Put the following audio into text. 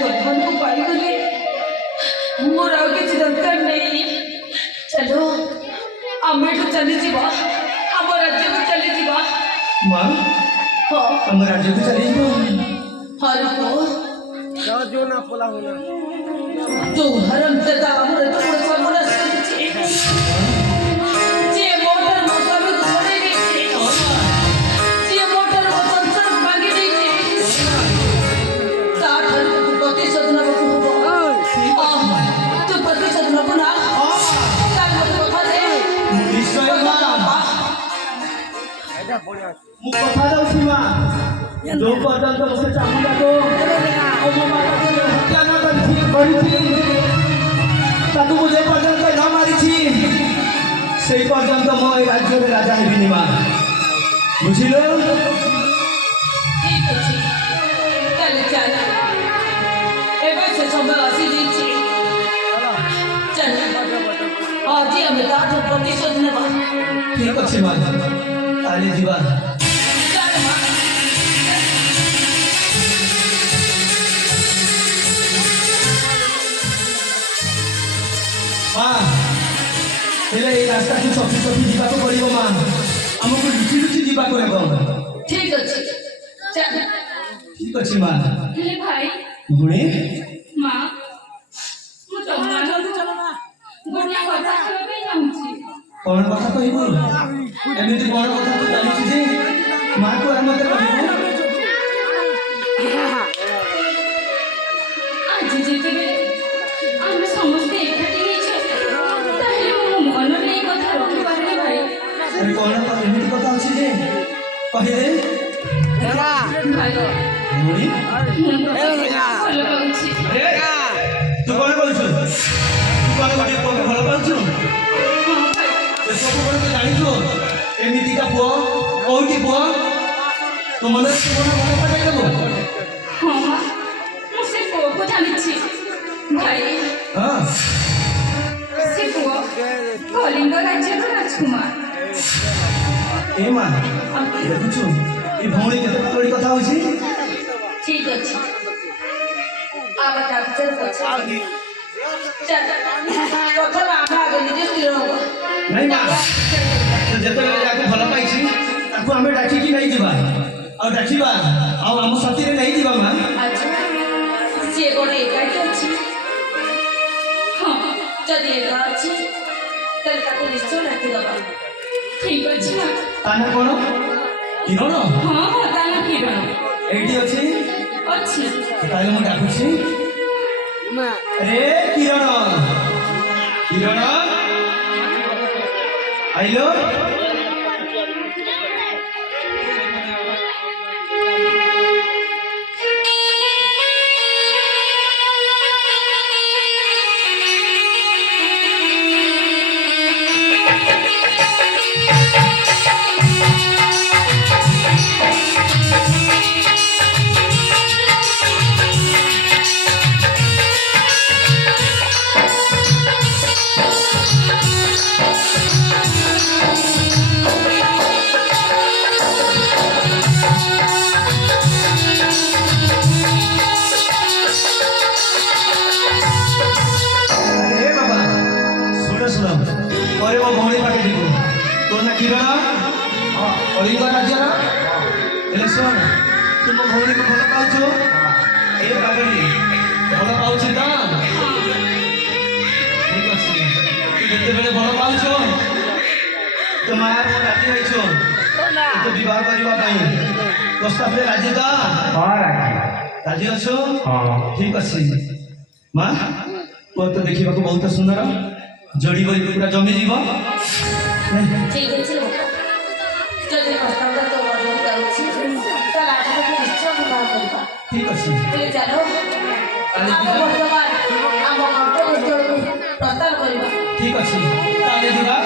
भगवान को पाई गले मोर आ किसी दरकार नहीं। चलो आमे तो चली जीवा हम राज्य को चली जीवा। माँ हाँ हम राज्य को चली जीवा। हर को जो ना पोला होना जो हरम जदा हमरे तो पूरा सर्वनाश कर छे। जे मोटर मोटर छोड़े गई छे। जे मोटर मोटर भांगी गई छे। तार हर को प्रतिशोध न बकु हो। तो प्रतिशोध न बना। तार मत कथा दे। निश्चय माँ ऐसा बढ़िया मु कथा दउछि माँ जो पर्यंत से चामुंडा को ओ माता को हत्या न करिथि ताकू मुझे पर्यंत न मारिछि सेई पर्यंत मो ए राज्य रे राजा हेबिनी माँ बुझिलो। ठीक अछि चल चल एबे से समय आसी दी चल आज ही हमें तार प्रतिशोध नेबा। ठीक अछि माँ ताले जीवा। चल मां माँ हेले ए रास्ता को सफी सफी जीवा को पड़िबो माँ हमको लुचि लुचि जीवा को हेबो। ठीक अछि चल। ठीक अछि माँ। हे भाई गुणी मां मु तो जल्दी चलो ना गोटिया কথা কইবে যাচ্ছি। कौन कथा कहबो एमिति कौन कथा तो जानिछि जे माँ को हम मते कहबो। आज जेतेबे हम समस्त एकाठी हेछे ताहेले मो मन रे কথা रखि पारे भाई। अरे कौन एमिति कथा अछि जे कहि दे भाई गुणी ଭଲ ଲାଗୁଛି। तू कौन बोलछु तू कौन बड़ी को भलो पाछु ए सब कोन तो जानिछु एमिति का पुओ कोठी पुओ तो मन से कोन भलो पाइ देबो। हां मु से को जानिछि भाई। हां से को कलिंग राज्य राजकुमार। ए मां देखुछु ए भौणी केते बड़ी कथा होछि। ठीक अछि अब डॉक्टर पछे चल प्रथम आमा आगे निजे स्थिर हो। नहीं मां तो जते बेले जाके भलो पाइछि ताको हमें डाकी की नहीं जीवा और डाकीबा आ हम साथी रे नहीं जीवा मां। अच्छा से कोन एकाठी अछि। हां जदि एका अछि तल ताको निश्चय डाकी दबा। ठीक अछि ना ताना कोन किरण। हां हां ताना किरण एठी अछि अछि ताले मु डाकुछि अरे किरण किरण आइलो। अरे वो भौणी पाके जीवो तो ना किरण कलिंग राज्य हेले सुन तुम भौणी को भलो पाउछो ए बाबरी भलो पाउछि त ठीक अछि तू जते बेले भलो पाउछो तो मां को राजी होइछो तो विवाह करबा पई प्रस्ताव ले राजी दा। हां राजी अछो। हां ठीक अछि मां को तो देखिबा को बहुत सुंदर जोड़ी बोली पूरा जमी जीव। ठीक अछि जदि प्रस्ताव तो बदल जाउछि त राजा को निश्चय विवाह करबा। ठीक अछि ले चलो हम वर्तमान हम कर्तव्य प्रस्ताव करबा। ठीक अछि ताले दिबा।